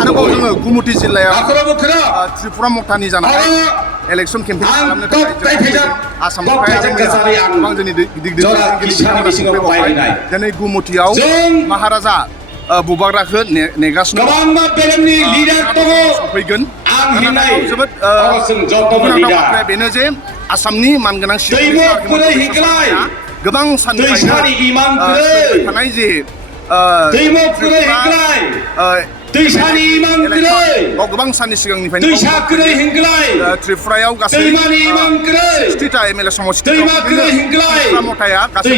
आरोबाव जोङो गुमुथि जिल्लायाव त्रिपुरा मक्तानि जानाय इलेक्सन केम्पेइन खालामनो थाखाय आसामनिफ्राय गोबां जोंनि गिदिर दिनै गुमुथियाव महाराजा बुबाग्राखौ नेगासिनो सफैगोन जोबोद बेनो जे आसामनि मानगोनां गोबां साननिफ्रायनो थानाय जे गोबां साननि सिगांनिफ्रायनो त्रिपुरायाव गासै 60टा एमएलए समष्टियाव मथाया गासै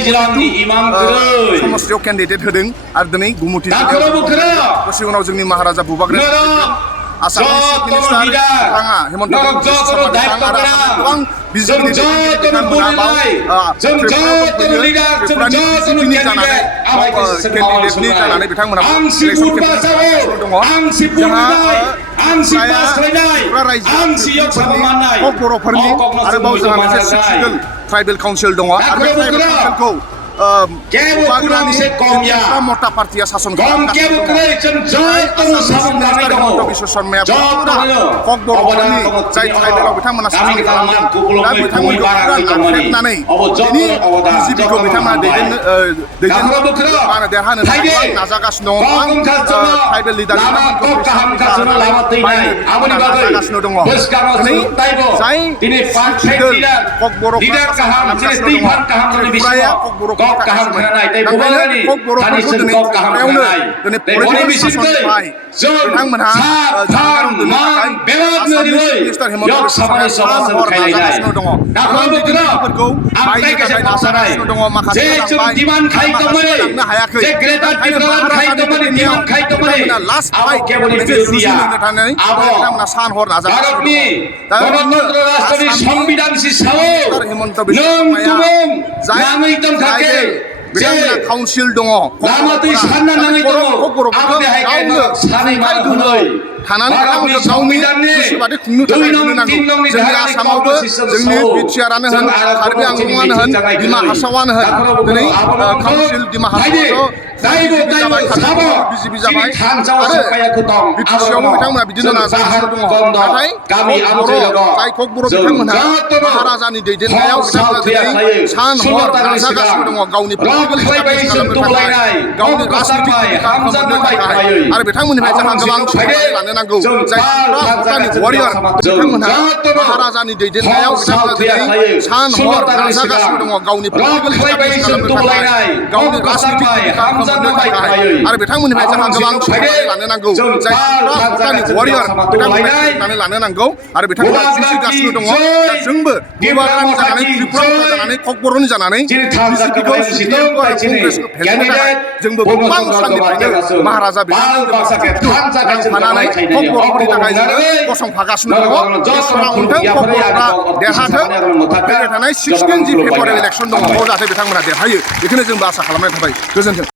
समष्टियाव केन्डिडेट होदों आरो दिनै गुमुथि दसे उनाव जोंनि महाराजा बुबाग्रा आसामनि चिफ मिनिस्टार बिथाङा हेमन्त बिश्व शर्मा बिथां आरो गोबां बिजेपि त्रिपुरानि केन्डिडेटनि जानानै बिथांमोना इलेक्सन केम्पेइन दङ जोंहा बर'फोरनि आरोबाव जोंहा मोनसे सिक्सिगोल ट्राइबेल काउन्सिल दङ आरो बे ट्राइबेल काउन्सिलखौ मता पार्टिया शासन हेमन्त बिश्व शर्माया बर'फोरनि जाय ट्राइबेलाव बिथांमोना शासन खालामदों दा बिथांमोनखौ नाख्रेबनानै दिनै बिजेपिखौ बिथांमोना देरहानो थाखाय नाजागासिनो दङ ट्राइबेल लिडार नाजागासिनो दङ जाय त्रिपुराया काउन्सिल दङ थानानै गावनि गोसोबादि खुंनो थाखाय होनो नांगौ जोंनि आसामावबो जोंनि बिटिआरआनो होन कार्बि आंलंआनो होन डिमा हासावआनो होन दिनै काउन्सिल डिमा हासावआव बिजेपि जाबाय आरो बिटिसिआवबो बिथांमोना बिदिनो नाजागासिनो दङ नाथाय जाय ककबर' बिथांमोनहा महाराजानि दैदेननायाव बिथांमोना दिनै सान हर नाजागासिनो दङ गावनि पलिटिकेल स्टेटाब्लिश खालामनो थाखाय गावनि राजनितिक खालामनो थाखाय आरो बिथांमोननिफ्राय जोंहा गोबां सहाय लानो नांगौ जाय भुटाननि वारियर बिथांमोनहा महाराजानि दैदेननायाव बिथांमोना दिनै सान हर नाजागासिनो दङ गावनि पलिटिकेल स्टेटाब्लिश खालामनो थाखाय गावनि राजनितिक खालामनो थाखाय आरो बिथांमोननिफ्राय जोंहा गोबां सहाय लानो नांगौ जाय भुटाननि वारियर बिथांमोननिफ्राय लानो नांगौ आरो बिथांमोना जुजिगासिनो दङ जोंबो बुबाग्रानि जानानै त्रिपुरानि जानानै ककबर'नि जानानै बिजेपिखौ सिपिएमखौ आरो कंग्रेसखौ फेजेननो थाखाय जोंबो गोबां साननिफ्रायनो महाराजा नांफानानै ककबर'फोरनि थाखाय जोङो गसंफागासिनो दङ इसोरा अनथों ककबर'फ्रा देरहाथों फैबाय थानाय 16 जि फेब्रुवारि इलेक्सन दङ जाहाथे बिथांमोना देरहायो बेखौनो जोंबो आसा खालामनाय थाबाय गोजोन्थों।